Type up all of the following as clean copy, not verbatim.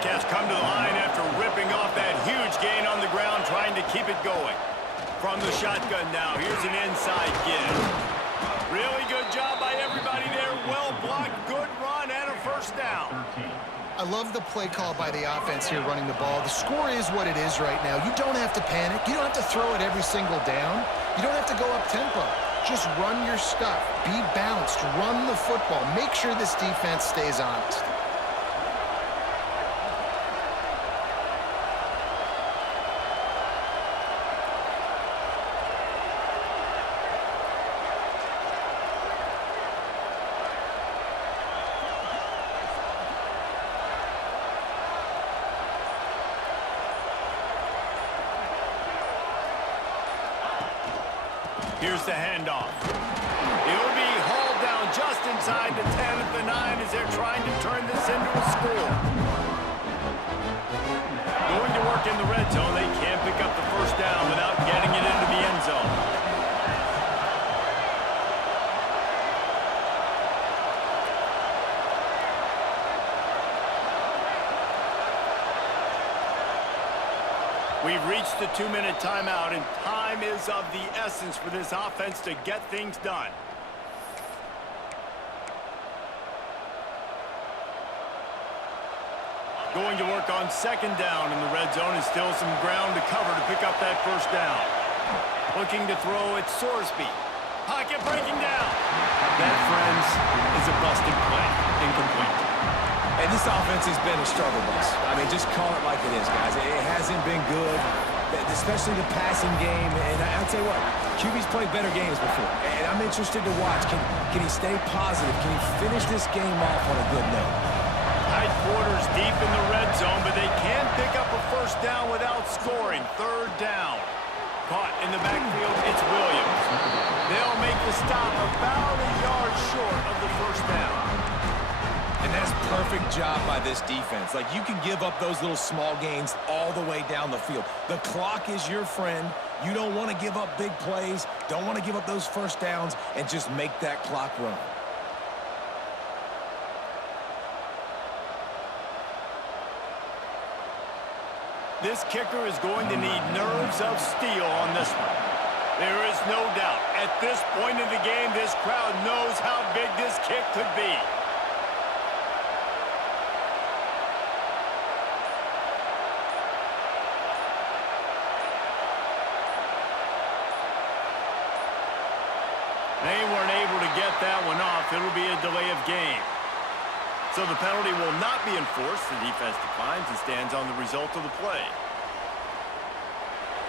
York has come to the line after ripping off that huge gain on the ground, trying to keep it going. From the shotgun now, here's an inside give. Really good job by everybody there. Well blocked, good run, and a first down. I love the play call by the offense here running the ball. The score is what it is right now. You don't have to panic. You don't have to throw it every single down. You don't have to go up-tempo. Just run your stuff. Be balanced. Run the football. Make sure this defense stays honest. Here's the handoff. It'll be hauled down just inside the 10 at the 9 as they're trying to turn this into a score. Going to work in the red zone. They can't pick up the first down without getting it into the end zone. We've reached the 2-minute timeout, and time is of the essence for this offense to get things done. Going to work on second down in the red zone, and still some ground to cover to pick up that first down. Looking to throw at Sorsby. Pocket breaking down. That, friends, is a busted play. Incomplete. And this offense has been a struggle bus. I mean, just call it like it is, guys. It hasn't been good, especially the passing game. And I'll tell you what, QB's played better games before. And I'm interested to watch. Can he stay positive? Can he finish this game off on a good note? Tight quarters deep in the red zone, but they can pick up a first down without scoring. Third down. Caught in the backfield, it's Williams. They'll make the stop about a yard short of the first down. And that's perfect job by this defense. Like, you can give up those little small gains all the way down the field. The clock is your friend. You don't want to give up big plays, don't want to give up those first downs, and just make that clock run. This kicker is going to need nerves of steel on this one. There is no doubt. At this point in the game, this crowd knows how big this kick could be. They weren't able to get that one off. It'll be a delay of game. So the penalty will not be enforced. The defense declines and stands on the result of the play.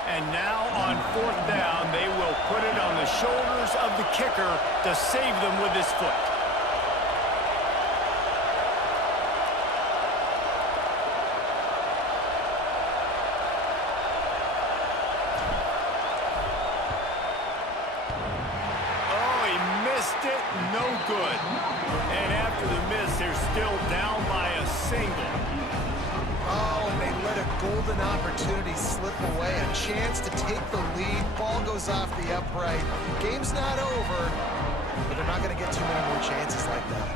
And now on fourth down, they will put it on the shoulders of the kicker to save them with his foot. No good. And after the miss, they're still down by a single. Oh, and they let a golden opportunity slip away. A chance to take the lead. Ball goes off the upright. Game's not over, but they're not going to get too many more chances like that.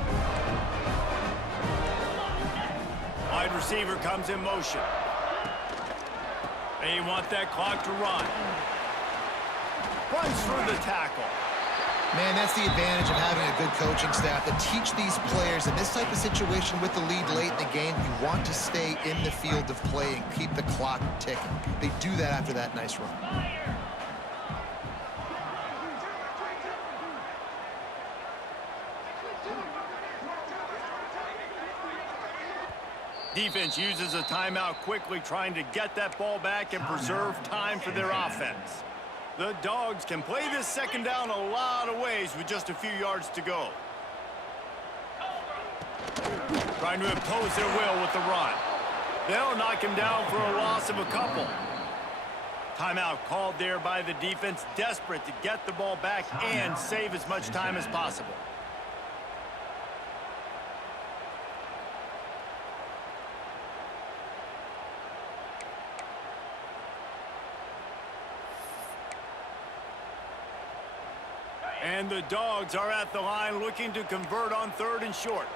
Wide receiver comes in motion. They want that clock to run. Runs through the tackle. Man, that's the advantage of having a good coaching staff that teach these players in this type of situation with the lead late in the game. You want to stay in the field of play and keep the clock ticking. They do that after that nice run. Defense uses a timeout quickly, trying to get that ball back and preserve time for their offense. The Dogs can play this second down a lot of ways with just a few yards to go. Trying to impose their will with the run. They'll knock him down for a loss of a couple. Timeout called there by the defense, desperate to get the ball back and save as much time as possible. And the Dogs are at the line looking to convert on third and short.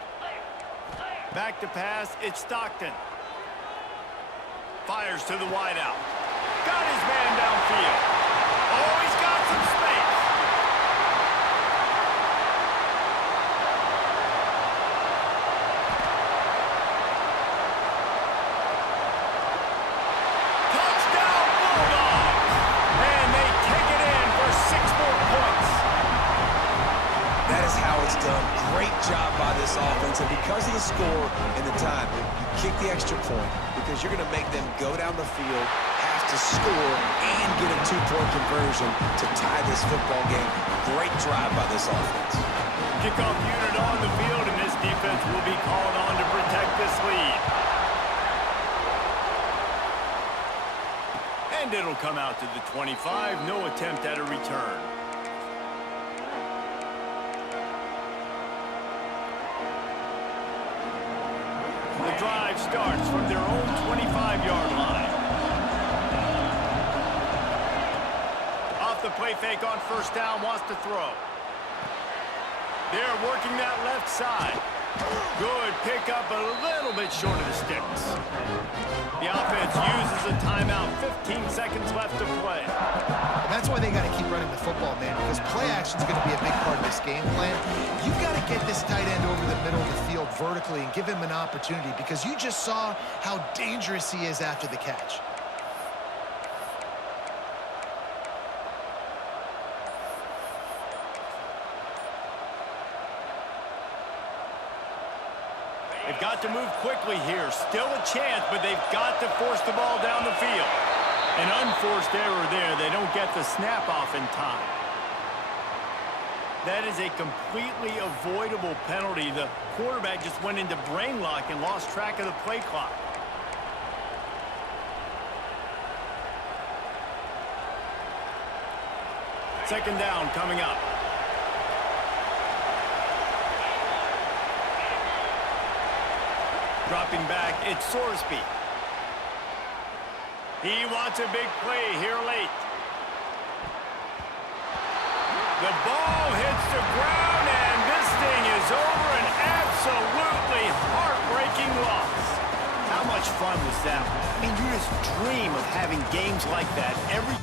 Back to pass, it's Stockton. Fires to the wideout. Got his man downfield. Oh, he's got some space. Touchdown Bulldogs! And they take it in for 6 more points. That is how it's done. Great job by this offense. And because of the score and the time, you kick the extra point because you're going to make them go down the field, have to score, and get a 2-point conversion to tie this football game. Great drive by this offense. Kickoff unit on the field, and this defense will be called on to protect this lead. And it'll come out to the 25. No attempt at a return. The drive starts from their own 25-yard line. Off the play fake on first down, wants to throw. They're working that left side. Good pickup, a little bit short of the sticks. The offense uses a timeout, 15 seconds left to play. And that's why they got to keep running the football, man, because play action is going to be a big part of this game plan. You've got to get this tight end over the middle of the field vertically and give him an opportunity because you just saw how dangerous he is after the catch. They've got to move quickly here. Still a chance, but they've got to force the ball down the field. An unforced error there. They don't get the snap off in time. That is a completely avoidable penalty. The quarterback just went into brain lock and lost track of the play clock. Second down coming up. Dropping back, it's Sorsby. He wants a big play here late. The ball hits the ground, and this thing is over. An absolutely heartbreaking loss. How much fun was that? I mean, you just dream of having games like that every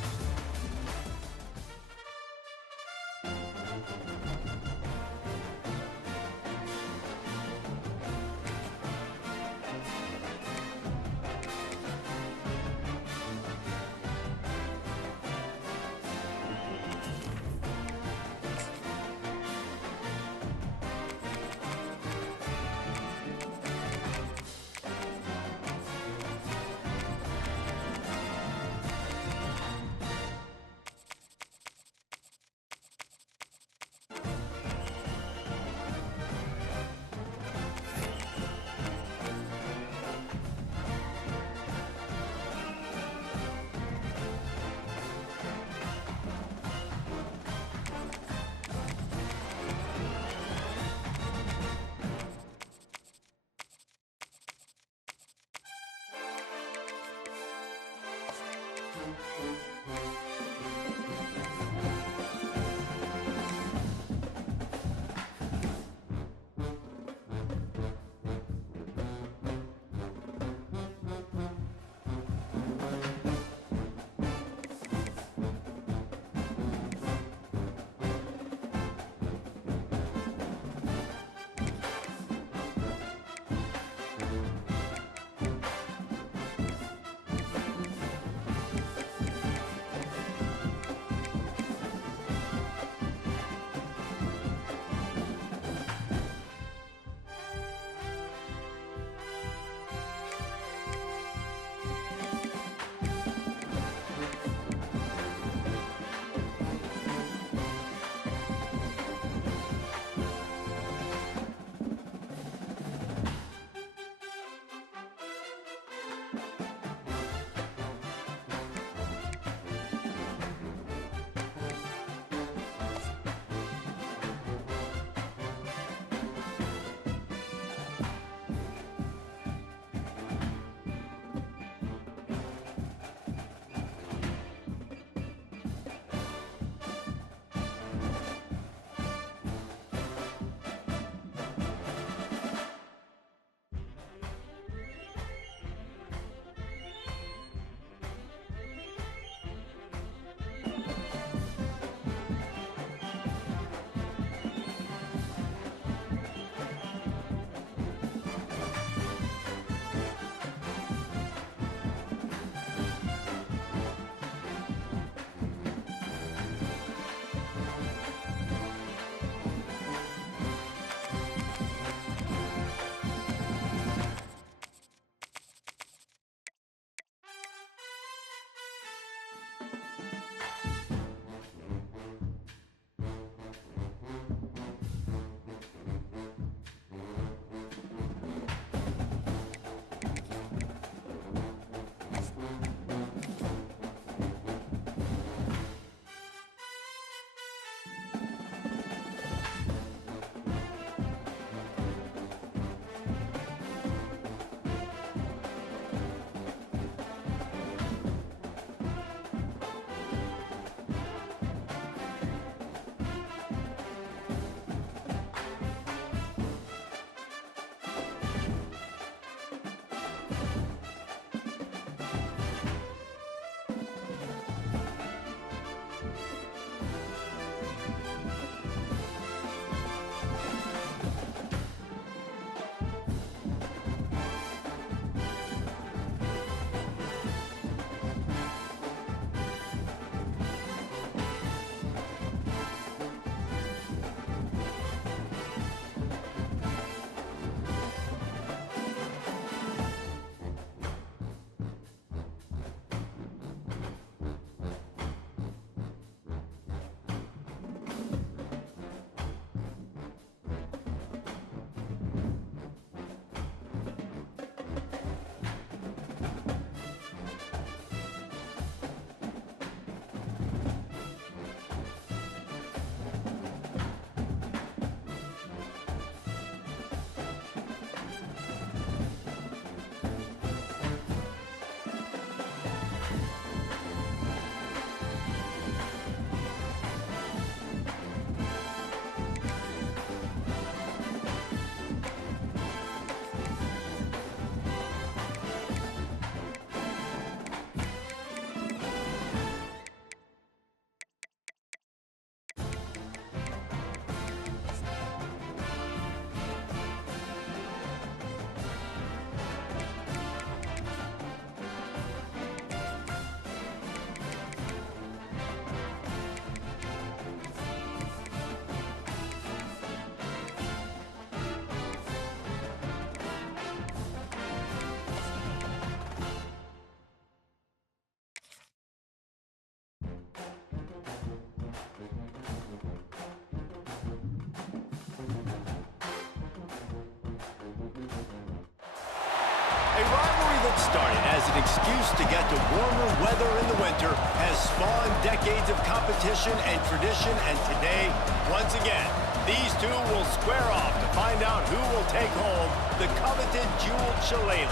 it started as an excuse to get to warmer weather in the winter has spawned decades of competition and tradition, and today, once again, these two will square off to find out who will take home the coveted jeweled shillelagh.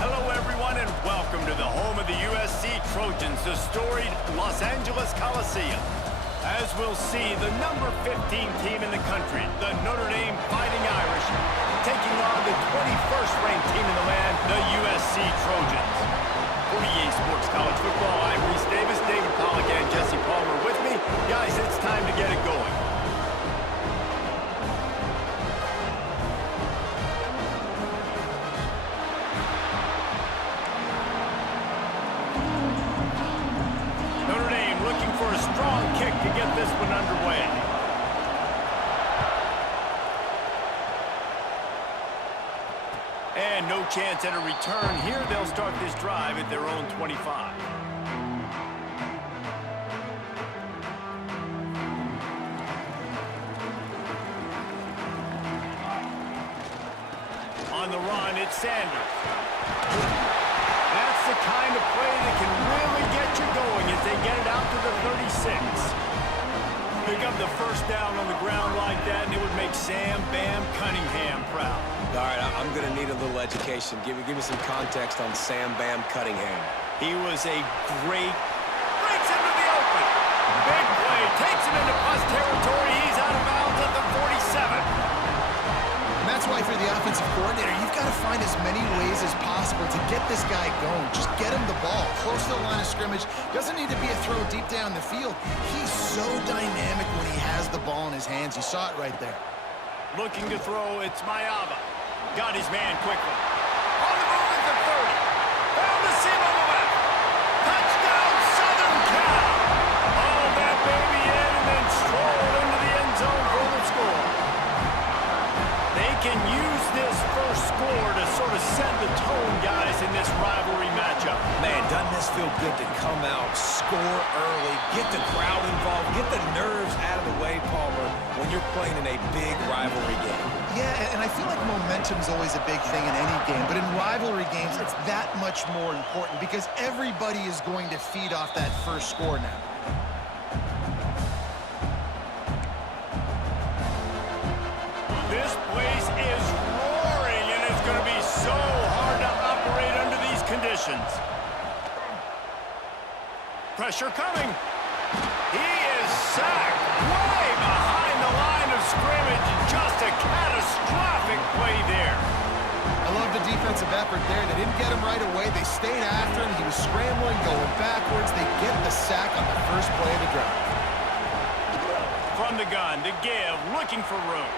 Hello, everyone, and welcome to the home of the USC Trojans, the storied Los Angeles Coliseum. As we'll see, the number 15 team in the country, the Notre Dame Fighting Irish, taking on the 21st ranked team in the land, the USC Trojans. For EA Sports College Football, I'm Reese Davis, David Pollack, and Jesse Palmer with me. Guys, it's time to get it going. Notre Dame looking for a strong kick to get this one underway. And no chance at a return here. They'll start this drive at their own 25. On the run, it's Sanders. That's the kind of play that can really get you going as they get it out to the 36. Pick up the first down on the ground like that, and it would make Sam Bam Cunningham proud. All right, I'm going to need a little education. Give me some context on Sam Bam Cunningham. He was a great, breaks into the open. Big play, takes him into plus territory. He's out of bounds at the 47. And that's why, for the offensive coordinator, you've got to find as many ways as possible to get this guy going. Just get him the ball close to the line of scrimmage. Doesn't need to be a throw deep down the field. He's so dynamic when he has the ball in his hands. You saw it right there. Looking to throw, it's Mayava. Got his man quickly. On the move at the 30. Found the seam on the left. Touchdown, Southern Cal. Oh, that baby in and then strolled into the end zone for the score. They can use this first score to sort of set the tone, guys, in this rivalry matchup. Man, doesn't this feel good to come out, score early, get the crowd involved, get the nerves out of the way, Palmer, when you're playing in a big rivalry game. Yeah, and I feel like momentum's always a big thing in any game, but in rivalry games, it's that much more important because everybody is going to feed off that first score now. This place is roaring, and it's going to be so hard to operate under these conditions. Pressure coming. He is sacked way behind the line of scrimmage. Just a catastrophic play there. I love the defensive effort there. They didn't get him right away. They stayed after him. He was scrambling, going backwards. They get the sack on the first play of the drive. From the gun to give, looking for room.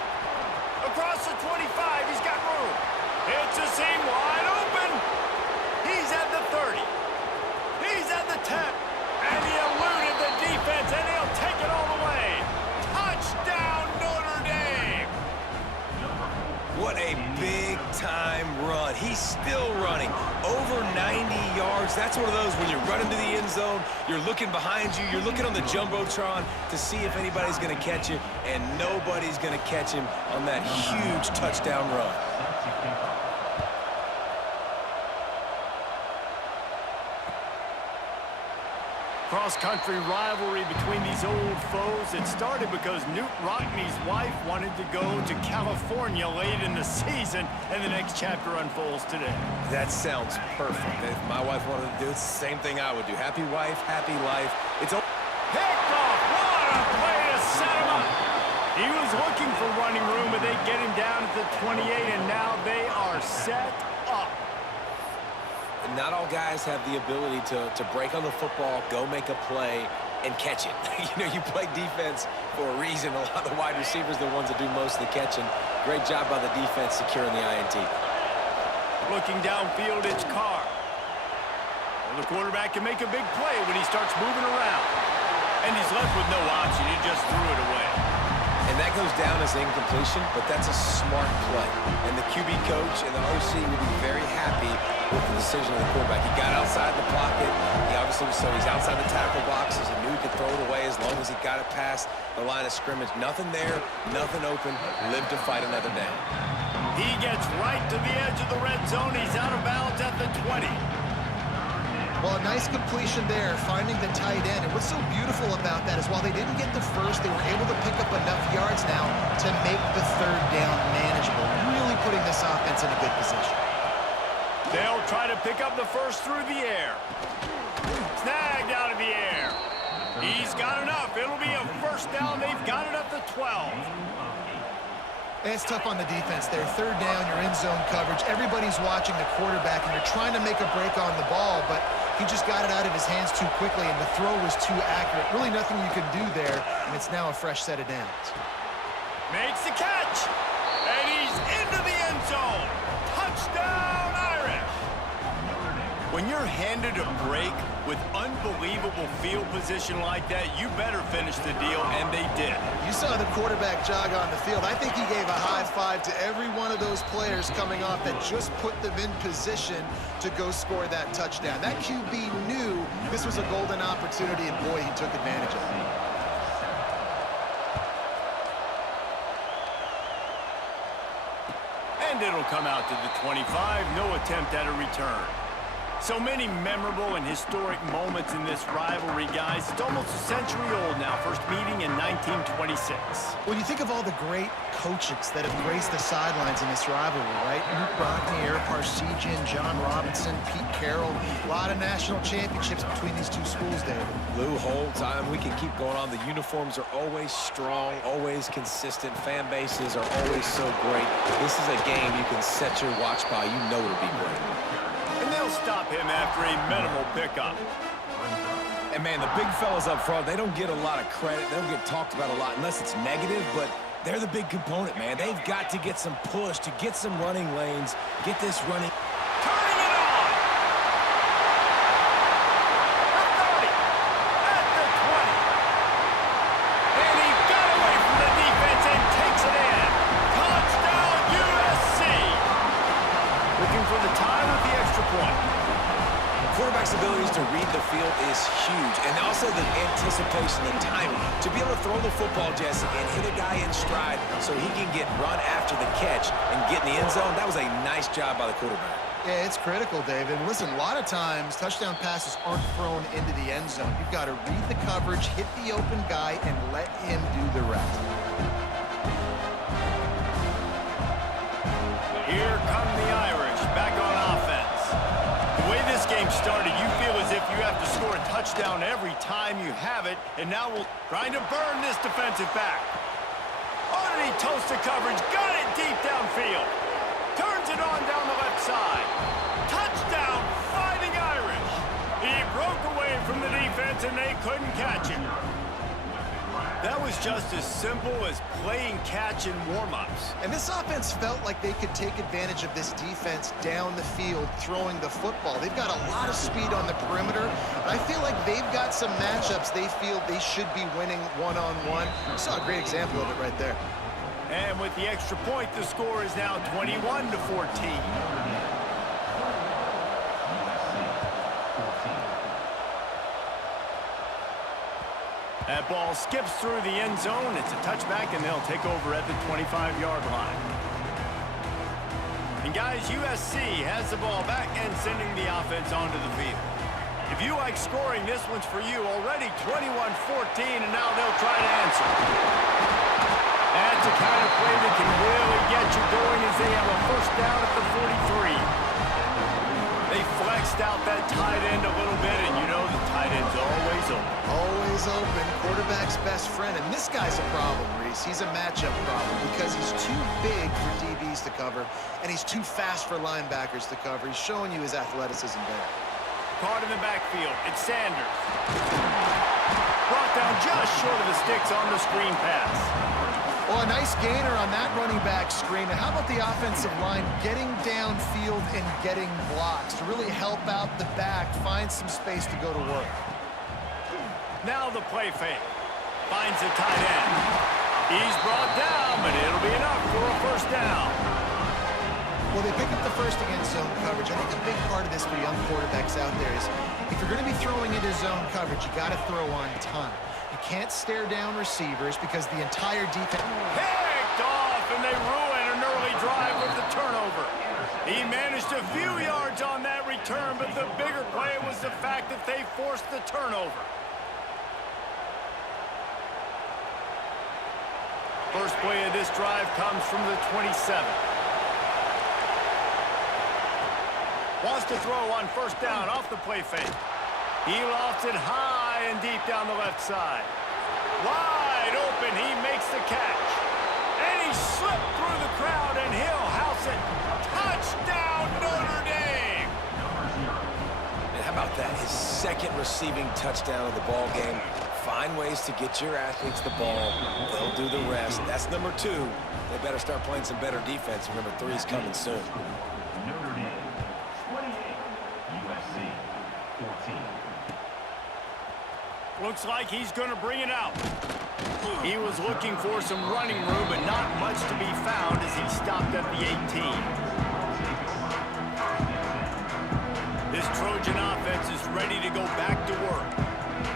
Across the 25, he's got room. It's a seam wide open. He's at the 30. He's at the 10. And he eluded the defense, and he'll take it all the way. Touchdown, Notre Dame. What a big-time run. He's still running. Over 90 yards. That's one of those when you're running to the end zone, you're looking behind you, you're looking on the Jumbotron to see if anybody's going to catch you, and nobody's going to catch him on that huge touchdown run. Cross-country rivalry between these old foes. It started because Newt Rockne's wife wanted to go to California late in the season, and the next chapter unfolds today. That sounds perfect. If my wife wanted to do it, it's the same thing I would do. Happy wife, happy life. It's Picked off. What a play to set him up. He was looking for running room, but they get him down at the 28, and now they are set up. Not all guys have the ability to break on the football, go make a play, and catch it. You know, you play defense for a reason. A lot of the wide receivers are the ones that do most of the catching. Great job by the defense securing the INT. Looking downfield, it's Carr. Well, the quarterback can make a big play when he starts moving around. And he's left with no option. He just threw it away. And that goes down as incompletion, but that's a smart play. And the QB coach and the OC will be very happy with the decision of the quarterback. He got outside the pocket. He obviously so he's outside the tackle boxes and knew he could throw it away as long as he got it past the line of scrimmage. Nothing there, nothing open. Live to fight another down. He gets right to the edge of the red zone. He's out of bounds at the 20. Well, a nice completion there, finding the tight end. And what's so beautiful about that is while they didn't get the first, they were able to pick up enough yards now to make the third down manageable, really putting this offense in a good position. They'll try to pick up the first through the air. Snagged out of the air. He's got enough. It'll be a first down. They've got it at the 12. And it's tough on the defense there. Third down, you're in zone coverage. Everybody's watching the quarterback, and you're trying to make a break on the ball, but he just got it out of his hands too quickly, and the throw was too accurate. Really nothing you could do there, and it's now a fresh set of downs. Makes the catch, and he's into the end zone. Touchdown, Irish. When you're handed a break with unbelievable field position like that, you better finish the deal, and they did. You saw the quarterback jog on the field. I think he gave a high five to every one of those players coming off that just put them in position to go score that touchdown. That QB knew this was a golden opportunity, and boy, he took advantage of it. And it'll come out to the 25. No attempt at a return. So many memorable and historic moments in this rivalry, guys. It's almost a century old now. First meeting in 1926. When you think of all the great coaches that have graced the sidelines in this rivalry, right? Luke Rockne, Eric Parsegian, John Robinson, Pete Carroll. A lot of national championships between these two schools, David. Lou Holtz, we can keep going on. The uniforms are always strong, always consistent. Fan bases are always so great. This is a game you can set your watch by. You know it'll be great. And they'll stop him after a minimal pickup. And, man, the big fellas up front, they don't get a lot of credit. They don't get talked about a lot unless it's negative, but they're the big component, man. They've got to get some push, to get some running lanes, get this running. Turning it on! The 30, at the 20. And he got away from the defense and takes it in. Touchdown, USC! Looking for the tie with the extra point. Quarterback's abilities to read the field is huge, and also the anticipation, the timing. To be able to throw the football, Jesse, and hit a guy in stride so he can get run after the catch and get in the end zone, that was a nice job by the quarterback. Yeah, it's critical, David. Listen, a lot of times, touchdown passes aren't thrown into the end zone. You've got to read the coverage, hit the open guy, and let him do the rest. Here come the Irish, back on offense. The way this game started, you feel as if you have to score a touchdown every time you have it, and now we'll trying to burn this defensive back. Underneath toasted coverage, got it deep downfield. Turns it on down the left side. Touchdown, Fighting Irish. He broke away from the defense, and they couldn't catch him. That was just as simple as playing catch in warm-ups. And this offense felt like they could take advantage of this defense down the field throwing the football. They've got a lot of speed on the perimeter, and I feel like they've got some matchups they feel they should be winning one-on-one. You saw a great example of it right there. And with the extra point, the score is now 21-14. That ball skips through the end zone. It's a touchback, and they'll take over at the 25-yard line. And, guys, USC has the ball back and sending the offense onto the field. If you like scoring, this one's for you. Already 21-14, and now they'll try to answer. That's the kind of play that can really get you going as they have a first down at the 43. They flexed out that tight end a little bit, and you know the tight end's always open. Always open, quarterback's best friend. And this guy's a problem, Reese. He's a matchup problem because he's too big for DBs to cover, and he's too fast for linebackers to cover. He's showing you his athleticism there. Caught in the backfield, it's Sanders. Brought down just short of the sticks on the screen pass. Well, a nice gainer on that running back screen. And how about the offensive line getting downfield and getting blocks to really help out the back, find some space to go to work. Now the play fake. Finds the tight end. He's brought down, but it'll be enough for a first down. Well, they pick up the first against zone coverage. I think a big part of this for young quarterbacks out there is if you're going to be throwing into zone coverage, you got to throw on time. You can't stare down receivers because the entire defense... Picked off, and they ruin an early drive with the turnover. He managed a few yards on that return, but the bigger play was the fact that they forced the turnover. First play of this drive comes from the 27. Wants to throw on first down off the play fake. He lofts it high and deep down the left side. Wide open, he makes the catch. And he slipped through the crowd, and he'll house it. Touchdown, Notre Dame! And how about that? His second receiving touchdown of the ball game. Find ways to get your athletes the ball. They'll do the rest. That's number 2. They better start playing some better defense. Number 3 is coming soon. Notre Dame, 28, USC, 14. Looks like he's going to bring it out. He was looking for some running room, but not much to be found as he stopped at the 18. This Trojan offense is ready to go back to work.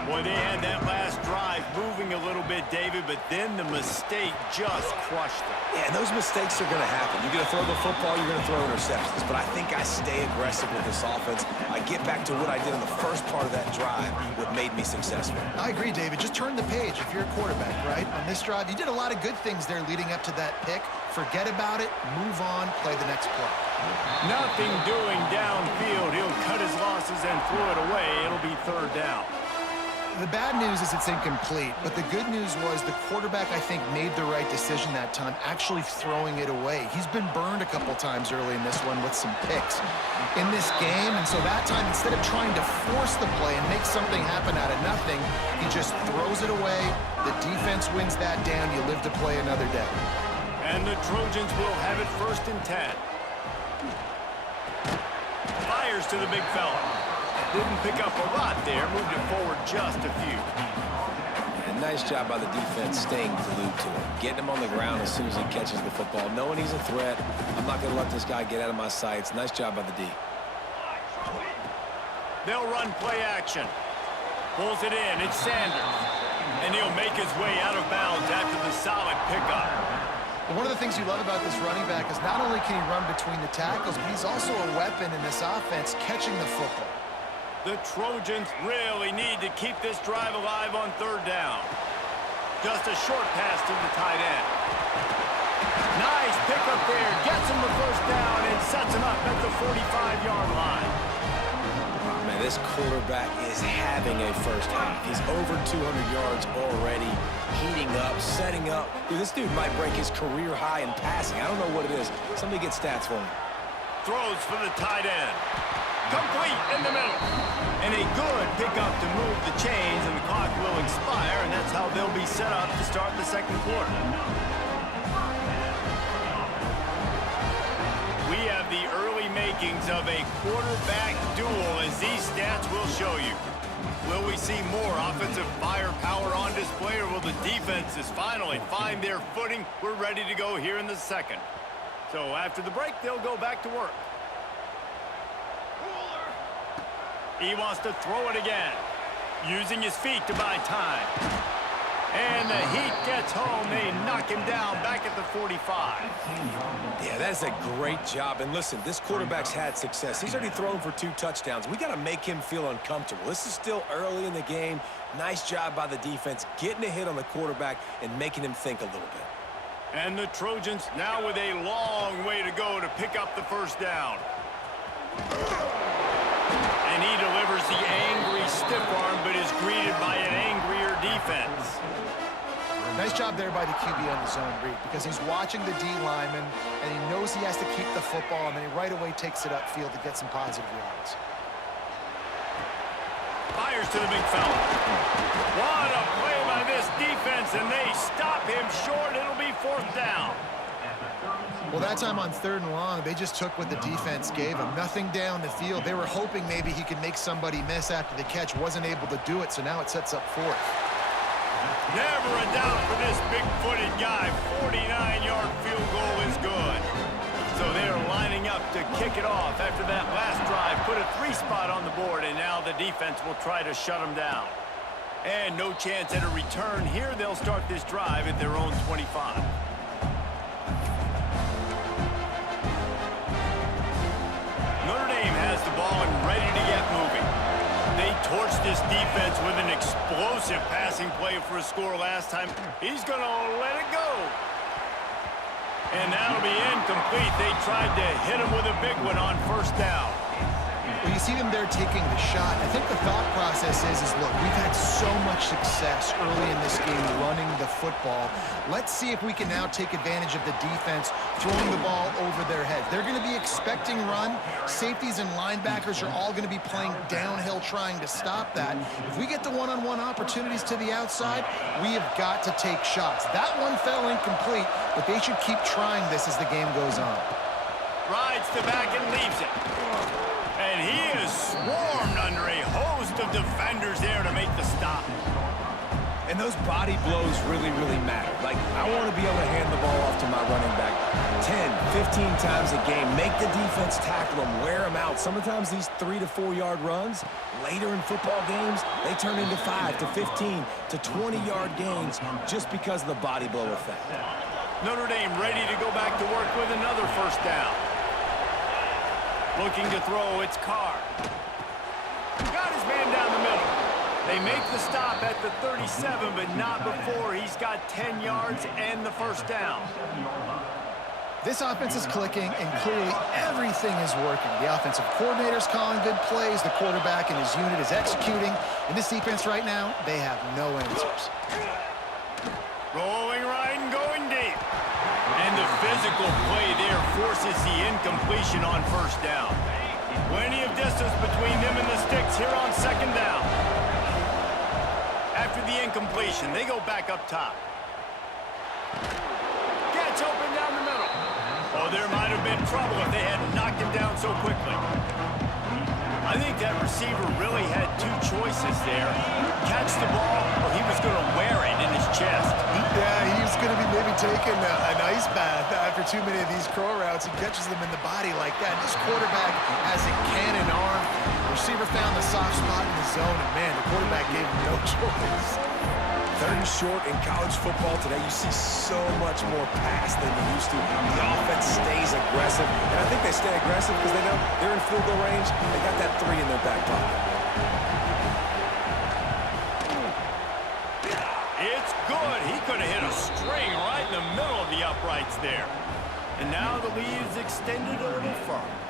Boy, they had that last drive moving a little bit, David, but then the mistake just crushed them. Yeah, and those mistakes are going to happen. You're going to throw the football, you're going to throw interceptions. But I think I stay aggressive with this offense. I get back to what I did in the first part of that drive, what made me successful. I agree, David. Just turn the page if you're a quarterback, right? On this drive, you did a lot of good things there leading up to that pick. Forget about it, move on, play the next play. Nothing doing downfield. He'll cut his losses and throw it away. It'll be third down. The bad news is it's incomplete, but the good news was the quarterback, I think, made the right decision that time, actually throwing it away. He's been burned a couple times early in this one with some picks in this game, and so that time, instead of trying to force the play and make something happen out of nothing, he just throws it away. The defense wins that down. You live to play another day. And the Trojans will have it 1st and 10. Fires to the big fella. Didn't pick up a lot there, moved it forward just a few. And nice job by the defense staying glued to him, getting him on the ground as soon as he catches the football, knowing he's a threat. I'm not going to let this guy get out of my sights. Nice job by the D. They'll run play action. Pulls it in. It's Sanders. And he'll make his way out of bounds after the solid pickup. One of the things you love about this running back is not only can he run between the tackles, but he's also a weapon in this offense catching the football. The Trojans really need to keep this drive alive on third down. Just a short pass to the tight end. Nice pickup there. Gets him the first down and sets him up at the 45-yard line. Man, this quarterback is having a first half. He's over 200 yards already, heating up, setting up. Dude, this dude might break his career high in passing. I don't know what it is. Somebody get stats for him. Throws for the tight end. Complete in the middle. And a good pickup to move the chains, and the clock will expire, and that's how they'll be set up to start the second quarter. We have the early makings of a quarterback duel, as these stats will show you. Will we see more offensive firepower on display, or will the defenses finally find their footing? We're ready to go here in the second. So after the break, they'll go back to work. He wants to throw it again, using his feet to buy time. And the heat gets home. They knock him down back at the 45. Yeah, that's a great job. And listen, this quarterback's had success. He's already thrown for 2 touchdowns. We got to make him feel uncomfortable. This is still early in the game. Nice job by the defense, getting a hit on the quarterback and making him think a little bit. And the Trojans now with a long way to go to pick up the first down. And he delivers the angry stiff arm, but is greeted by an angrier defense. Nice job there by the QB on the zone read, because he's watching the D lineman, and he knows he has to keep the football, and then he right away takes it upfield to get some positive yards. Fires to the big fella. What a play by this defense, and they stop him short. It'll be 4th down. Well, that time on 3rd and long, they just took what the defense gave him. Nothing down the field. They were hoping maybe he could make somebody miss after the catch. Wasn't able to do it, so now it sets up 4th. Never a doubt for this big-footed guy. 49-yard field goal is good. So they're lining up to kick it off after that last drive. Put a 3 spot on the board, and now the defense will try to shut them down. And no chance at a return here. They'll start this drive at their own 25. defense with an explosive passing play for a score last time. He's going to let it go. And that'll be incomplete. They tried to hit him with a big one on first down. Well, you see them there taking the shot. I think the thought process is look, we've had so much success early in this game running the football. Let's see if we can now take advantage of the defense throwing the ball over their heads. They're going to be expecting run. Safeties and linebackers are all going to be playing downhill trying to stop that. If we get the one-on-one opportunities to the outside, we have got to take shots. That one fell incomplete, but they should keep trying this as the game goes on. Rides to back and leaves it. And he is swarmed under a host of defenders there to make the stop. And those body blows really, really matter. Like, I want to be able to hand the ball off to my running back 10, 15 times a game. Make the defense tackle them, wear them out. Sometimes these 3 to 4 yard runs, later in football games, they turn into 5 to 15 to 20 yard gains just because of the body blow effect. Notre Dame ready to go back to work with another first down. Looking to throw, it's Carr. Got his man down the middle. They make the stop at the 37, but not before he's got 10 yards and the first down. This offense is clicking, and clearly everything is working. The offensive coordinator's calling good plays. The quarterback and his unit is executing. In this defense right now, they have no answers. Rolling right and going deep. And the physical play there forces the incompletion on first down. Plenty of distance between them and the sticks here on second down. After the incompletion, they go back up top. Gets open down the middle. Oh, there might have been trouble if they hadn't knocked him down so quickly. I think that receiver really had two choices there. Catch the ball, or he was going to wear it in his chest. Yeah, he was going to be maybe taking an ice bath after too many of these curl routes. He catches them in the body like that. This quarterback has a cannon arm. The receiver found the soft spot in the zone, and man, the quarterback gave him no choice. Third and short in college football today, you see so much more pass than you used to. The offense stays aggressive, and I think they stay aggressive because they know they're in field goal range. They got that 3 in their back pocket. It's good. He could have hit a string right in the middle of the uprights there. And now the lead is extended a little further.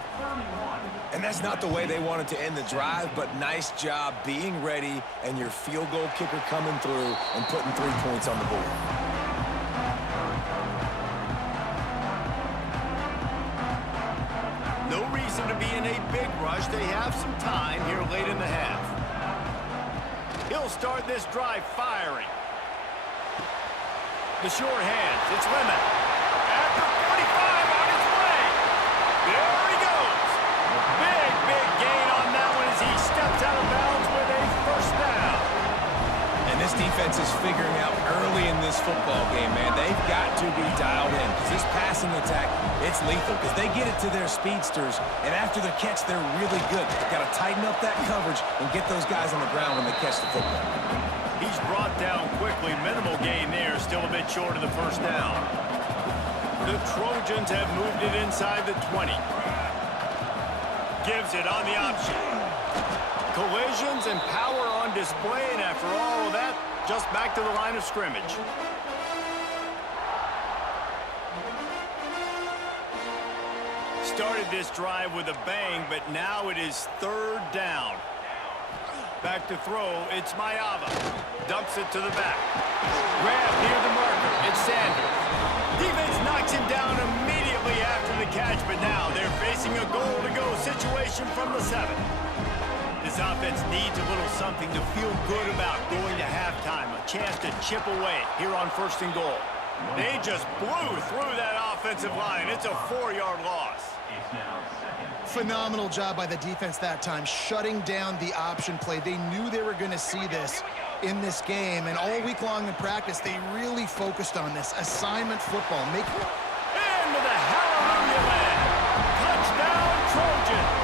And that's not the way they wanted to end the drive, but nice job being ready and your field goal kicker coming through and putting 3 points on the board. No reason to be in a big rush. They have some time here late in the half. He'll start this drive firing. The short hands. It's Lemon. At the 45 on his way. There he goes. Big gain on that one as he steps out of bounds with a first down. And this defense is figuring out early in this football game, man. They've got to be dialed in because this passing attack, it's lethal because they get it to their speedsters, and after the catch, they're really good. They've got to tighten up that coverage and get those guys on the ground when they catch the football. He's brought down quickly. Minimal gain there. Still a bit short of the first down. The Trojans have moved it inside the 20. Gives it on the option. Collisions and power on display, and after all of that, just back to the line of scrimmage. Started this drive with a bang, but now it is third down. Back to throw, it's Mayava. Dumps it to the back. Grab near the marker, it's Sanders. Defense knocks him down immediately after the catch, but now they're facing a goal-to-go situation from the 7. This offense needs a little something to feel good about going to halftime. A chance to chip away here on first and goal. They just blew through that offensive line. It's a 4-yard loss. Phenomenal job by the defense that time, shutting down the option play. They knew they were going to see this in this game, and all week long in practice, they really focused on this assignment football. Into the hallelujah land. Touchdown, Trojans.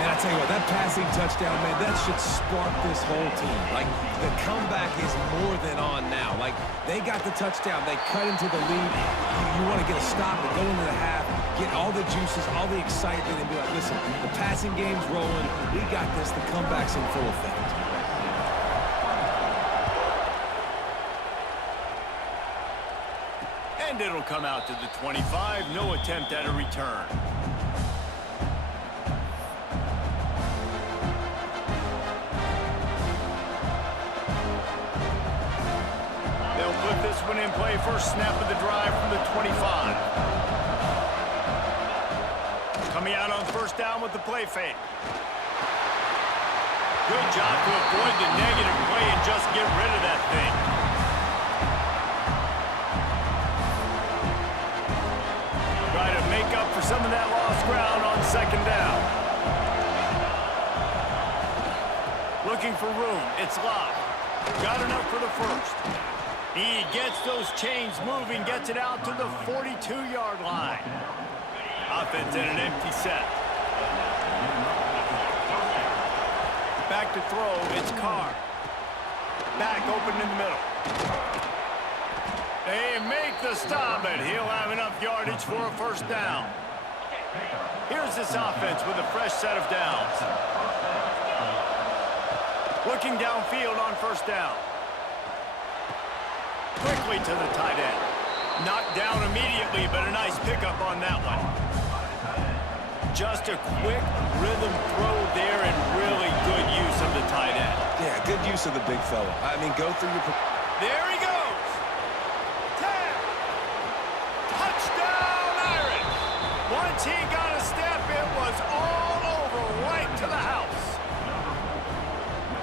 And I tell you what, That passing touchdown, man, that should spark this whole team. Like, the comeback is more than on now. Like, they got the touchdown. They cut into the lead. You want to get a stop and go into the half, get all the juices, all the excitement, and be like, listen, the passing game's rolling. We got this. The comeback's in full effect. And it'll come out to the 25. No attempt at a return. They'll put this one in play. First snap of the drive from the 25. Coming out on first down with the play fake. Good job to avoid the negative play and just get rid of that thing. Try to make up for some of that lost ground on second down. Looking for room. It's locked. Got enough for the first. He gets those chains moving, gets it out to the 42-yard line. Offense in an empty set. Back to throw, it's Carr. Back open in the middle. They make the stop, and he'll have enough yardage for a first down. Here's this offense with a fresh set of downs. Looking downfield on first down. Quickly to the tight end. Knocked down immediately, but a nice pickup on that one. Just a quick rhythm throw there and really good use of the tight end. Yeah, good use of the big fella. I mean, go through your... There he goes. Tap. Touchdown, Irish. Once he got a step, it was all over right to the house.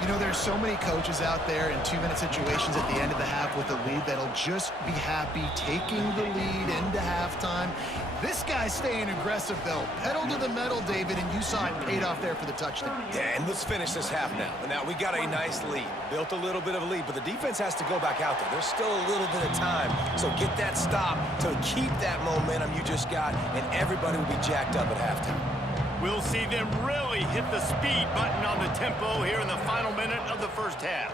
You know, there's so many coaches out there in 2-minute situations at the end of the half with a lead that'll just be happy taking the lead into halftime. This guy's staying aggressive, though. Pedal to the metal, David, and you saw it paid off there for the touchdown. Yeah, and let's finish this half now. Now, we got a nice lead. Built a little bit of a lead, but the defense has to go back out there. There's still a little bit of time. So get that stop to keep that momentum you just got, and everybody will be jacked up at halftime. We'll see them really hit the speed button on the tempo here in the final minute of the first half.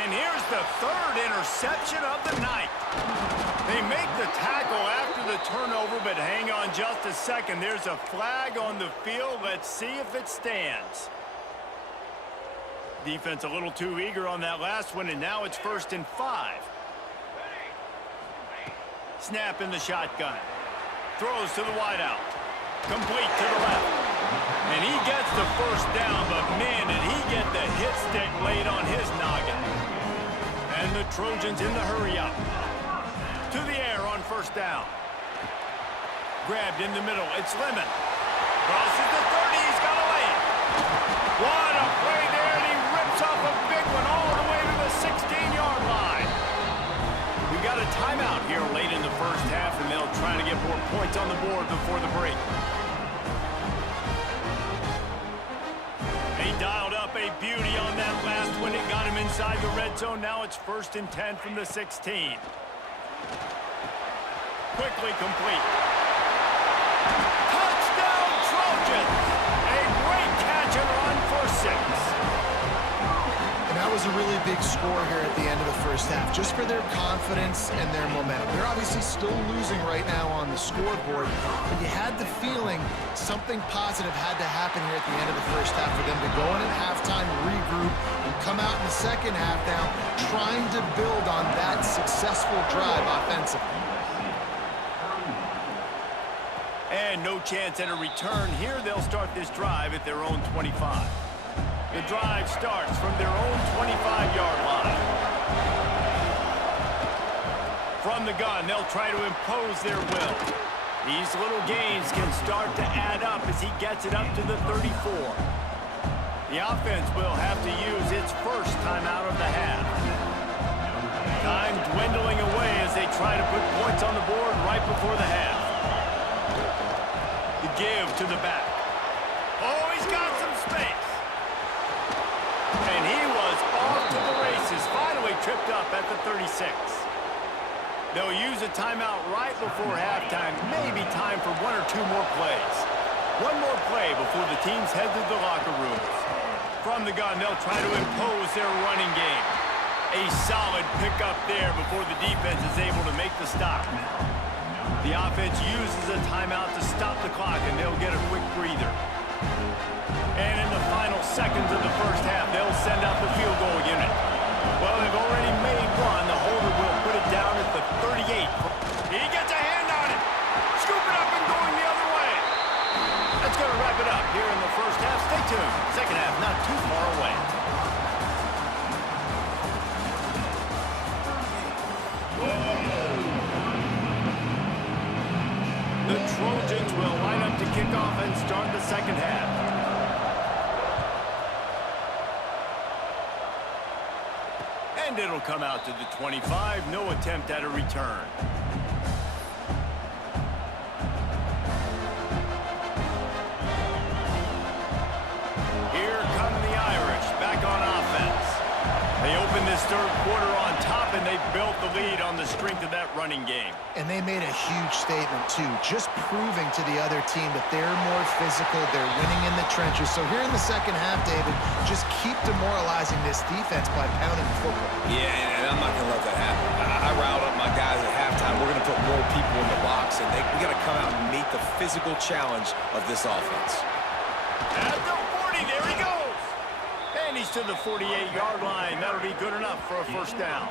And here's the third interception of the night. They make the tackle after the turnover, but hang on just a second. There's a flag on the field. Let's see if it stands. Defense a little too eager on that last one, and now it's 1st and 5. Snap in the shotgun. Throws to the wideout. Complete to the left. And he gets the first down, but man, did he get the hit stick laid on his noggin. And the Trojans in the hurry up. To the air on first down. Grabbed in the middle. It's Lemon. Crosses the 30. He's got a lane. What a play there, and he rips off a big one all the way to the 16-yard line. We got a timeout here late in the first half, and they'll try to get more points on the board before the break. He dialed up a beauty on that last one. It got him inside the red zone. Now it's 1st and 10 from the 16. Quickly complete. Touchdown, Trojans! A great catch and run for 6. And that was a really big score here at the end of the first half, just for their confidence and their momentum. They're obviously still losing right now on the scoreboard, but you had the feeling something positive had to happen here at the end of the first half for them to go in at halftime, regroup, and come out in the second half now trying to build on that successful drive offensively. And no chance at a return here. They'll start this drive at their own 25. The drive starts from their own 25-yard line. From the gun, they'll try to impose their will. These little gains can start to add up as he gets it up to the 34. The offense will have to use its first timeout of the half. Time dwindling away as they try to put points on the board right before the half. The give to the back. Oh, he's got some space. And he was off to the races, finally tripped up at the 36. They'll use a timeout right before halftime, maybe time for 1 or 2 more plays. One more play before the teams head to the locker rooms. From the gun, they'll try to impose their running game. A solid pickup there before the defense is able to make the stop. The offense uses a timeout to stop the clock, and they'll get a quick breather. And in the final seconds of the first half, they'll send out the field goal unit. Well, they've already made one. The holder will put it down at the 38. He gets a hand on it. Scoop it up and going the other way. That's going to wrap it up here in the first half. Stay tuned. Second half not too far away. The Trojans will line up to kick off and start the second half. And it'll come out to the 25. No attempt at a return. Here come the Irish back on offense. They open this third quarter on top, and they built the lead on the strength of that running game. And they made a huge statement, too, just proving to the other team that they're more physical, they're winning in the trenches. So here in the second half, David, just keep demoralizing this defense by pounding the football. Yeah, and I'm not going to let that happen. I riled up my guys at halftime. We're going to put more people in the box, and we got to come out and meet the physical challenge of this offense. At the 40, there he goes. And he's to the 48-yard line. That'll be good enough for a first down.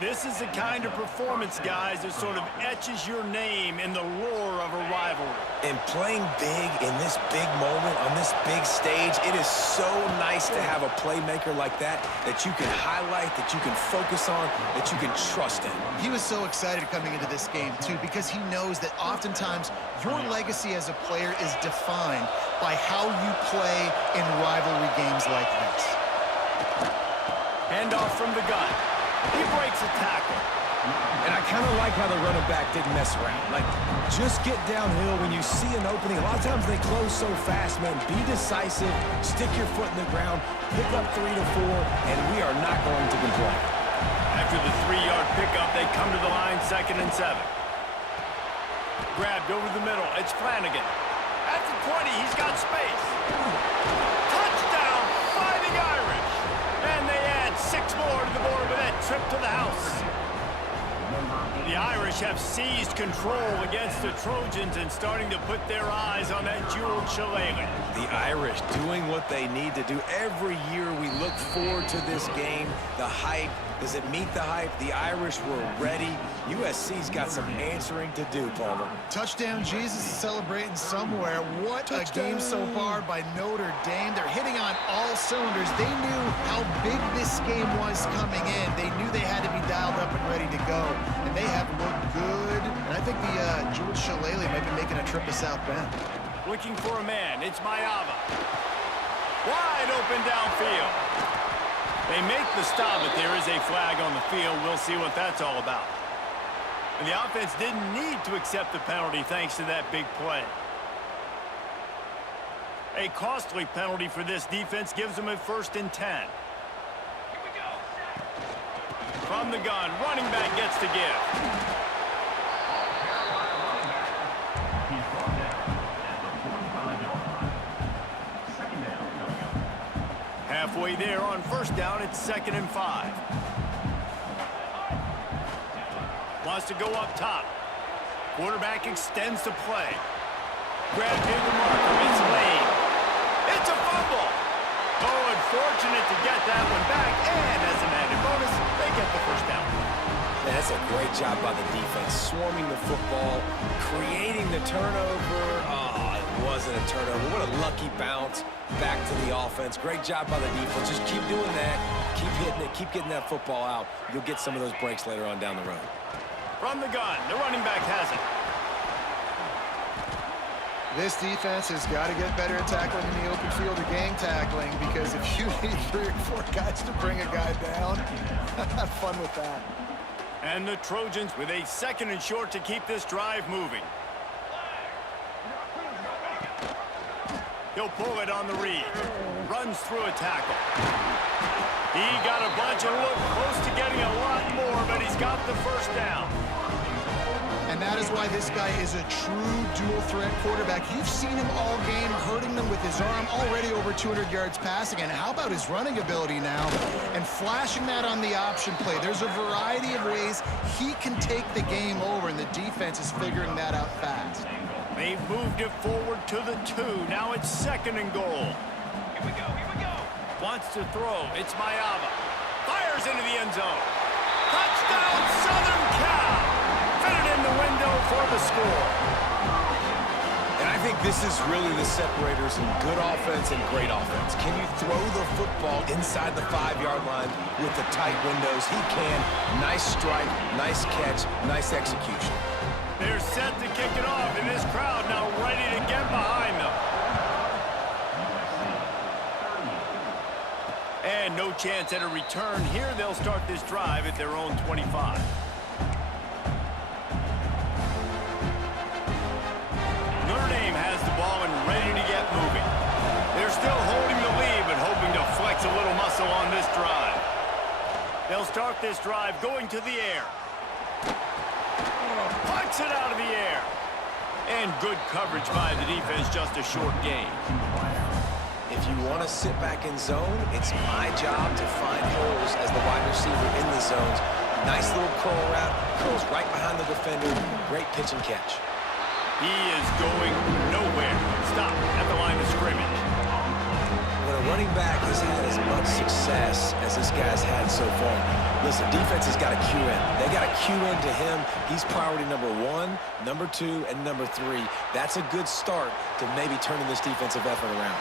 This is the kind of performance, guys, that sort of etches your name in the lore of a rivalry. And playing big in this big moment, on this big stage, it is so nice to have a playmaker like that you can highlight, that you can focus on, that you can trust in. He was so excited coming into this game, too, because he knows that oftentimes your legacy as a player is defined by how you play in rivalry games like this. Handoff from the gun. He breaks a tackle. And I kind of like how the running back didn't mess around. Like, just get downhill when you see an opening. A lot of times they close so fast, man. Be decisive, stick your foot in the ground, pick up 3 to 4, and we are not going to complain. After the 3-yard pickup, they come to the line, 2nd and 7. Grabbed over the middle. It's Flanagan. At the 20, he's got space. Touchdown, Fighting Irish. And they add 6 more to the board with that trip to the house. The Irish have seized control against the Trojans and starting to put their eyes on that jeweled shillelagh. The Irish doing what they need to do. Every year we look forward to this game. The hype, does it meet the hype? The Irish were ready. USC's got some answering to do, Palmer. Touchdown Jesus is celebrating somewhere. What a game so far by Notre Dame. They're hitting on all cylinders. They knew how big this game was coming in. They knew they had to be dialed up and ready to go. And they have looked good. And I think the Jewel Shillelagh might be making a trip to South Bend. Looking for a man. It's Mayava. Wide open downfield. They make the stop, but there is a flag on the field. We'll see what that's all about. And the offense didn't need to accept the penalty thanks to that big play. A costly penalty for this defense gives them a 1st and 10. From the gun, running back gets to give. Halfway there on 1st down, it's 2nd and 5. Wants to go up top. Quarterback extends the play. Grabbed near the marker. It's Lane. It's a fumble. Oh, unfortunate to get that one back. And as an added bonus, they get the 1st down. Man, that's a great job by the defense. Swarming the football, creating the turnover. Oh, it wasn't a turnover. What a lucky bounce back to the offense. Great job by the defense. Just keep doing that. Keep hitting it. Keep getting that football out. You'll get some of those breaks later on down the road. From the gun, the running back has it. This defense has got to get better at tackling in the open field or gang tackling, because if you need 3 or 4 guys to bring a guy down, have fun with that. And the Trojans with a 2nd and short to keep this drive moving. He'll pull it on the read. Runs through a tackle. He got a bunch and looked close to getting a lot more, but he's got the 1st down. And that is why this guy is a true dual-threat quarterback. You've seen him all game, hurting them with his arm, already over 200 yards passing. And how about his running ability now? And flashing that on the option play. There's a variety of ways he can take the game over, and the defense is figuring that out fast. They've moved it forward to the 2. Now it's 2nd and goal. Here we go, here we go. Wants to throw. It's Mayava. Fires into the end zone. Touchdown, Southern Cal. Fit it in the window for the score. And I think this is really the separators in good offense and great offense. Can you throw the football inside the 5-yard line with the tight windows? He can. Nice strike, nice catch, nice execution. They're set to kick it off, and this crowd now ready to get behind them. And no chance at a return here. They'll start this drive at their own 25. Notre Dame has the ball and ready to get moving. They're still holding the lead, but hoping to flex a little muscle on this drive. They'll start this drive going to the air. Punts it out of the air. And good coverage by the defense, just a short gain. If you want to sit back in zone, it's my job to find holes as the wide receiver in the zones. Nice little curl route, curls right behind the defender. Great pitch and catch. He is going nowhere. Stop at the line of scrimmage. When a running back has had as much success as this guy's had so far, listen, defense has got to cue in. They got to cue into him. He's priority number 1, number 2, and number 3. That's a good start to maybe turning this defensive effort around.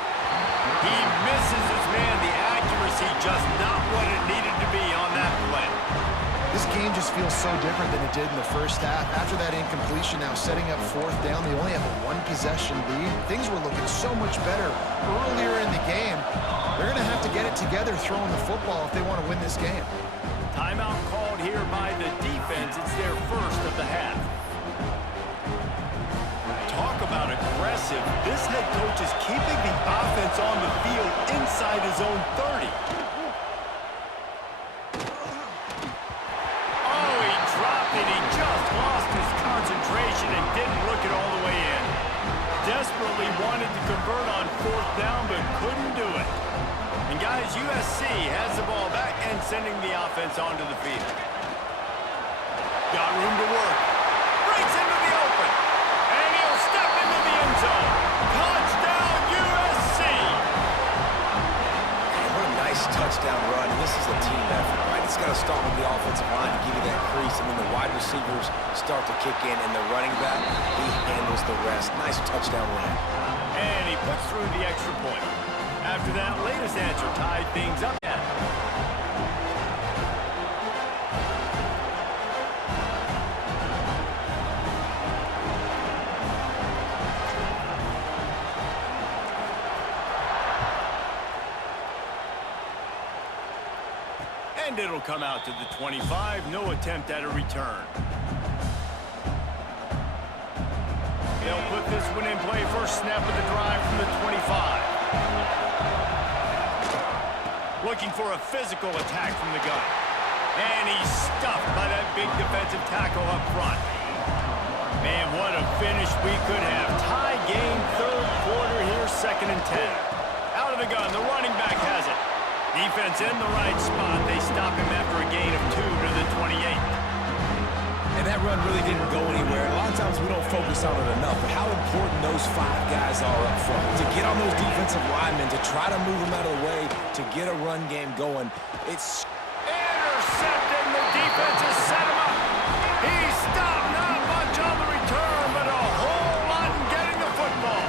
He misses his man. The accuracy just not what it needed to be on that play. This game just feels so different than it did in the first half. After that incompletion, now setting up 4th down, they only have a 1-possession lead. Things were looking so much better earlier in the game. They're going to have to get it together throwing the football if they want to win this game. Timeout called here by the defense. It's their first of the half. Talk about aggressive. This head coach is keeping the offense on the field inside his own 30. Oh, he dropped it. He just lost his concentration and didn't look it all the way in. Desperately wanted to convert on 4th down, but couldn't do it. And guys, USC has the ball back and sending the offense onto the field. Got room to work. Breaks into the open. And he'll step into the end zone. Touchdown, USC! What a nice touchdown run. And this is a team effort, right? It's got to start with the offensive line to give you that crease, and then the wide receivers start to kick in, and the running back, he handles the rest. Nice touchdown run. And he puts through the extra point. After that, latest answer tied things up. And it'll come out to the 25. No attempt at a return. They'll put this one in play. First snap of the drive from the 25. Looking for a physical attack from the gun. And he's stuffed by that big defensive tackle up front. Man, what a finish we could have. Tie game, 3rd quarter here, 2nd and 10. Out of the gun, the running back has it. Defense in the right spot. They stop him after a gain of 2 to the 28. And that run really didn't go anywhere. A lot of times we don't focus on it enough, but how important those 5 guys are up front. To get on those defensive linemen, to try to move them out of the way, to get a run game going. It's intercepted. The defense has set him up. He stopped. Not much on the return, but a whole lot in getting the football.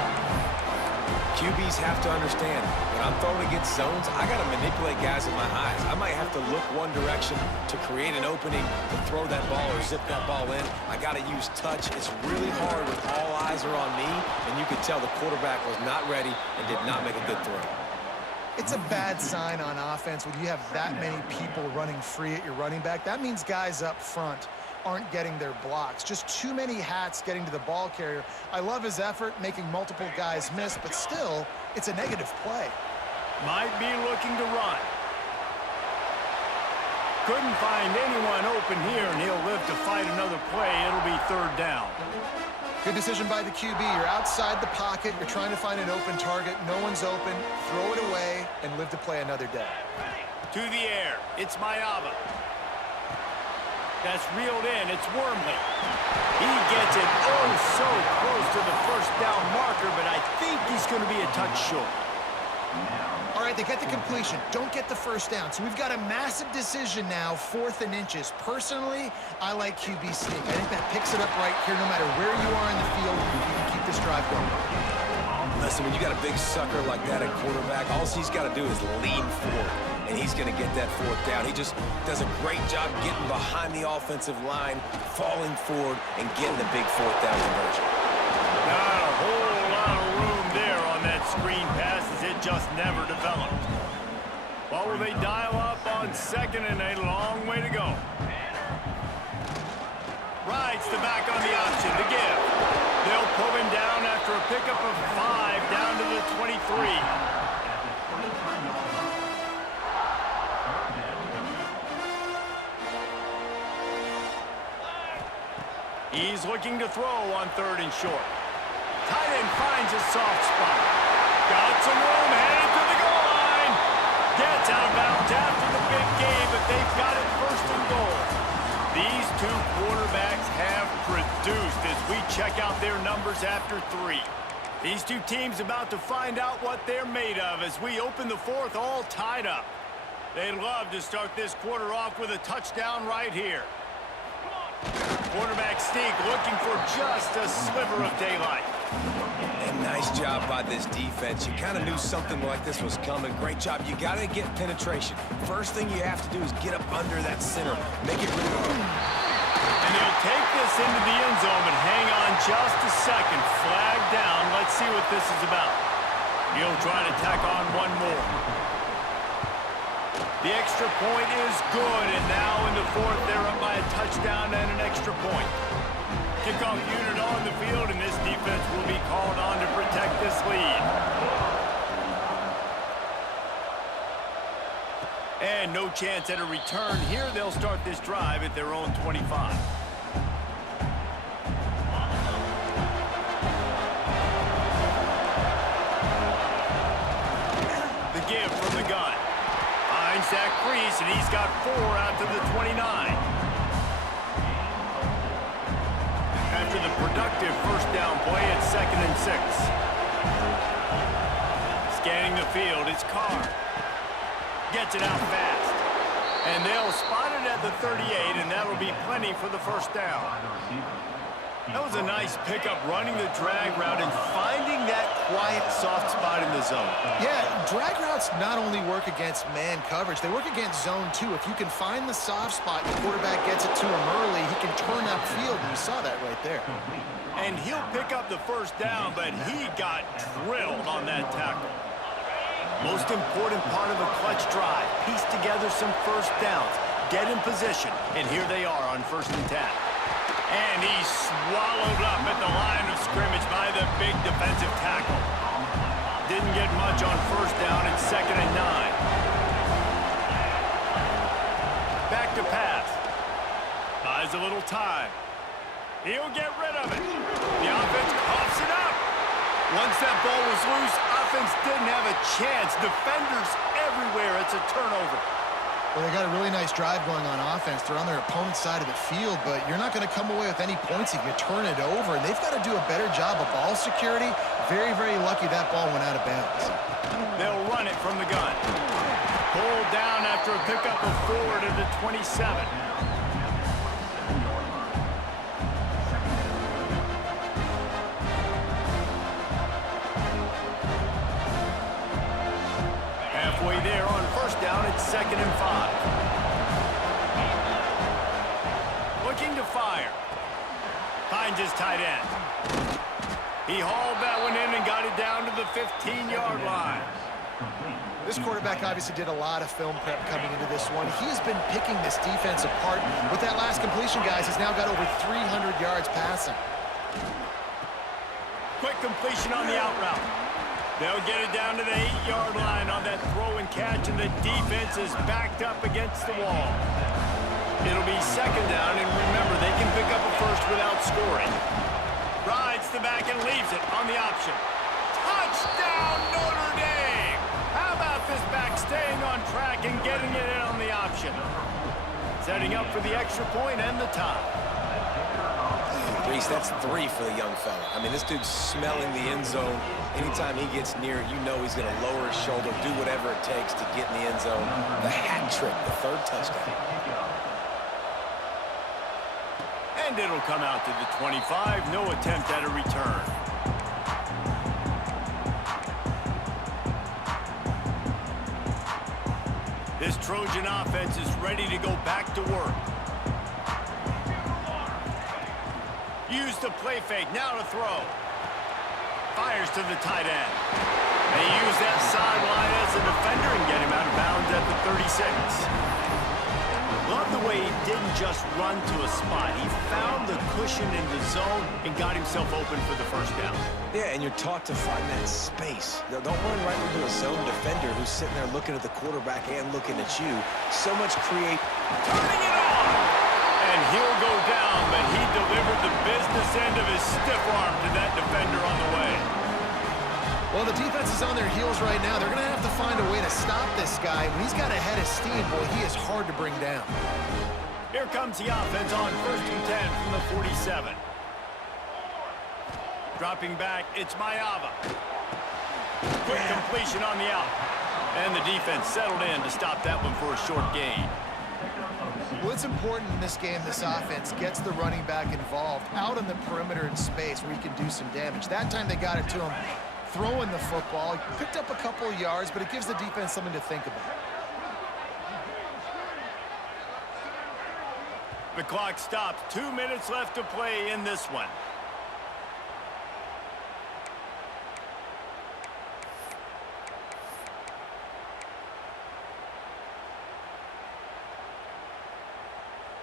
QBs have to understand, when I'm throwing against zones, I got to manipulate guys in my eyes. I might have to look one direction to create an opening to throw that ball or zip that ball in. I got to use touch. It's really hard when all eyes are on me, and you could tell the quarterback was not ready and did not make a good throw. It's a bad sign on offense when you have that many people running free at your running back. That means guys up front aren't getting their blocks. Just too many hats getting to the ball carrier. I love his effort, making multiple guys miss, but still, it's a negative play. Might be looking to run. Couldn't find anyone open here, and he'll live to fight another play. It'll be third down. Good decision by the QB. You're outside the pocket. You're trying to find an open target. No one's open. Throw it away and live to play another day. To the air. It's Mayava. That's reeled in. It's Wormley. He gets it oh so close to the first down marker, but I think he's going to be a touch short. All right, they get the completion. Don't get the first down. So we've got a massive decision now, 4th and inches. Personally, I like QB sneak. I think that picks it up right here. No matter where you are in the field, you can keep this drive going. Listen, when you got a big sucker like that at quarterback, all he's got to do is lean forward, and he's going to get that 4th down. He just does a great job getting behind the offensive line, falling forward, and getting the big 4th down conversion. Not a whole lot of room there on that screen pass as it just never developed. What will they dial up on second and a long way to go? Rides the back on the option to give. They'll pull him down after a pickup of 5 down to the 23. He's looking to throw on 3rd and short. Tight end finds a soft spot. Got some room, headed to the goal line. Gets out of bounds after the big game, but they've got it 1st and goal. These two quarterbacks have produced as we check out their numbers after 3. These two teams about to find out what they're made of as we open the 4th all tied up. They'd love to start this quarter off with a touchdown right here. Quarterback sneak looking for just a sliver of daylight. And nice job by this defense. You kind of knew something like this was coming. Great job. You got to get penetration. First thing you have to do is get up under that center. Make it really... And he'll take this into the end zone, but hang on just a second. Flag down. Let's see what this is about. He'll try to tack on one more. The extra point is good, and now in the 4th, they're up by a touchdown and an extra point. Kickoff unit on the field, and this defense will be called on to protect this lead. And no chance at a return here. They'll start this drive at their own 25. The give from the gun. Finds that crease, and he's got 4 out to the 29. After the productive first down play at 2nd and 6. Scanning the field, it's Carr. Gets it out fast. And they'll spot it at the 38, and that'll be plenty for the first down. That was a nice pickup, running the drag route and finding that quiet, soft spot in the zone. Yeah, drag routes not only work against man coverage, they work against zone too. If you can find the soft spot, the quarterback gets it to him early, he can turn upfield, and you saw that right there. And he'll pick up the first down, but he got drilled on that tackle. Most important part of a clutch drive, piece together some first downs, get in position, and here they are on 1st and 10. And he's swallowed up at the line of scrimmage by the big defensive tackle. Didn't get much on 1st down at 2nd and 9. Back to pass. Buys a little time. He'll get rid of it. The offense coughs it up. Once that ball was loose, offense didn't have a chance. Defenders everywhere. It's a turnover. Well, they got a really nice drive going on offense. They're on their opponent's side of the field, but you're not going to come away with any points if you turn it over. And they've got to do a better job of ball security. Very, very lucky that ball went out of bounds. They'll run it from the gun. Pulled down after a pickup of 4 to the 27. Halfway there on 1st down, it's 2nd and 5. Looking to fire. Finds his tight end. He hauled that one in and got it down to the 15-yard line. This quarterback obviously did a lot of film prep coming into this one. He's been picking this defense apart. With that last completion, guys, he's now got over 300 yards passing. Quick completion on the out route. They'll get it down to the 8-yard line on that throw and catch, and the defense is backed up against the wall. It'll be 2nd down, and remember, they can pick up a first without scoring. Rides the back and leaves it on the option. Touchdown, Notre Dame! How about this back staying on track and getting it in on the option? Setting up for the extra point and the tie. Reese, that's 3 for the young fella. I mean, this dude's smelling the end zone. Anytime he gets near it, you know he's going to lower his shoulder, do whatever it takes to get in the end zone. The hat trick, the 3rd touchdown. And it'll come out to the 25. No attempt at a return. This Trojan offense is ready to go back to work. Use the play fake, now to throw. Fires to the tight end. They use that sideline as a defender and get him out of bounds at the 36. Love the way he didn't just run to a spot. He found the cushion in the zone and got himself open for the first down. Yeah, and you're taught to find that space. Now, don't run right into a zone defender who's sitting there looking at the quarterback and looking at you. So much create. Turning it on! And he'll go down, but he delivered the business end of his stiff arm to that defender on the way. Well, the defense is on their heels right now. They're going to have to find a way to stop this guy. When he's got a head of steam, boy, he is hard to bring down. Here comes the offense on 1st and 10 from the 47. Dropping back, it's Mayava. Quick completion on the out. And the defense settled in to stop that one for a short gain. What's important in this game, this offense gets the running back involved out on the perimeter in space where he can do some damage. That time they got it to him throwing the football. He picked up a couple of yards, but it gives the defense something to think about. The clock stops. 2 minutes left to play in this one.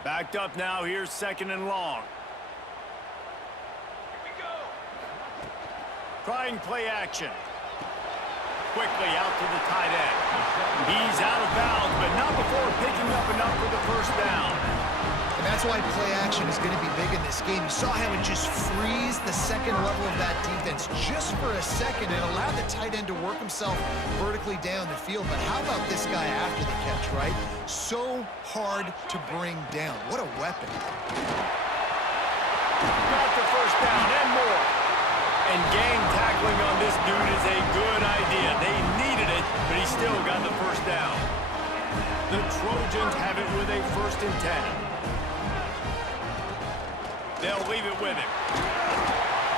Backed up now. Here's 2nd and long. Here we go. Trying play action. Quickly out to the tight end. He's out of bounds, but not before picking up enough for the first down. And that's why play action is going to be big in this game. You saw how it just frees the second level of that defense just for a second and allowed the tight end to work himself vertically down the field. But how about this guy after the catch, right? So hard to bring down. What a weapon. Got the first down and more. And gang tackling on this dude is a good idea. They needed it, but he still got the first down. The Trojans have it with a 1st and 10. They'll leave it with him.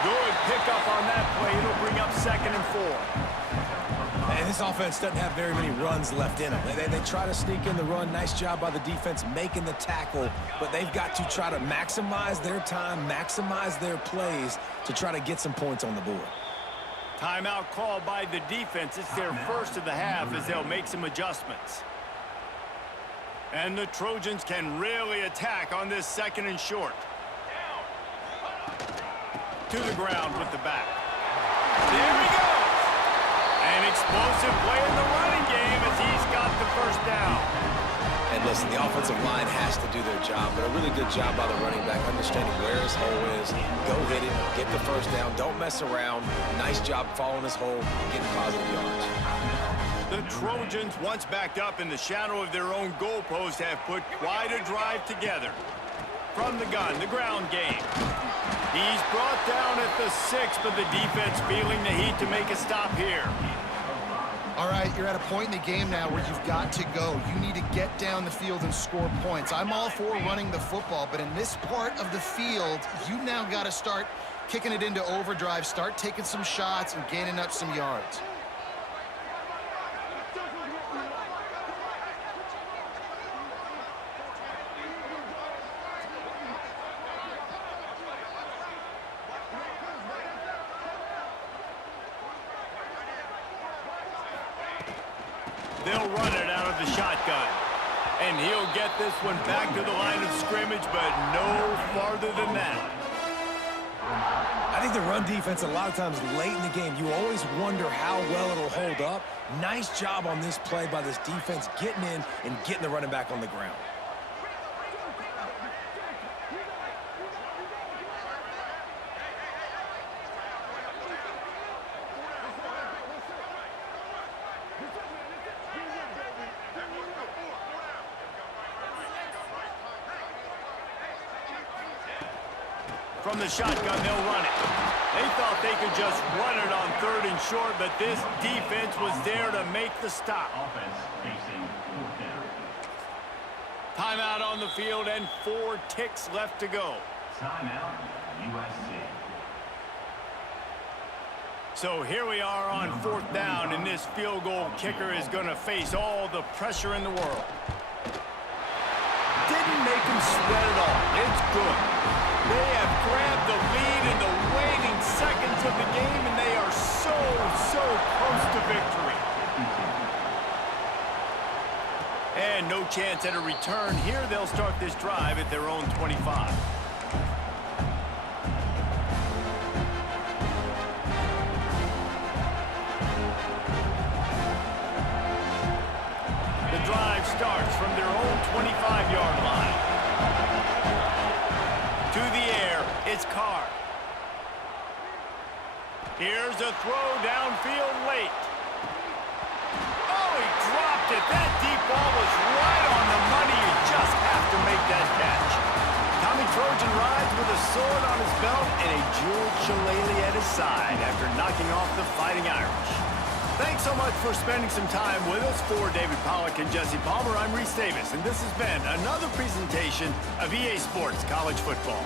Good pickup on that play. It'll bring up 2nd and 4. And this offense doesn't have very many runs left in them. They try to sneak in the run. Nice job by the defense making the tackle, but they've got to try to maximize their time, maximize their plays to try to get some points on the board. Timeout called by the defense. It's their first of the half as they'll make some adjustments. And the Trojans can really attack on this 2nd and short. To the ground with the back. There he goes! An explosive play in the running game as he's got the first down. And listen, the offensive line has to do their job, but a really good job by the running back, understanding where his hole is. Go hit it, get the first down, don't mess around. Nice job following his hole, getting positive yards. The Trojans, once backed up in the shadow of their own goalpost, have put quite a drive together. From the gun, the ground game. He's brought down at the 6, but the defense feeling the heat to make a stop here. All right, you're at a point in the game now where you've got to go. You need to get down the field and score points. I'm all for running the football, but in this part of the field, you now got to start kicking it into overdrive, start taking some shots and gaining up some yards. They'll run it out of the shotgun. And he'll get this one back to the line of scrimmage, but no farther than that. I think the run defense, a lot of times late in the game, you always wonder how well it'll hold up. Nice job on this play by this defense, getting in and getting the running back on the ground. From the shotgun, they'll run it. They thought they could just run it on 3rd and short, but this defense was there to make the stop. Offense facing 4th down. Timeout on the field and 4 ticks left to go. Timeout, USC. So here we are on 4th down, and this field goal kicker is going to face all the pressure in the world. Didn't make him sweat at all. It's good. They have grabbed the lead in the waning seconds of the game, and they are so close to victory. And no chance at a return here. They'll start this drive at their own 25. The drive starts from their own 25-yard line. To the air, it's Carr. Here's a throw downfield late. Oh, he dropped it. That deep ball was right on the money. You just have to make that catch. Tommy Trojan rides with a sword on his belt and a jeweled shillelagh at his side after knocking off the Fighting Irish. Thanks so much for spending some time with us. For David Pollack and Jesse Palmer, I'm Reese Davis, and this has been another presentation of EA Sports College Football.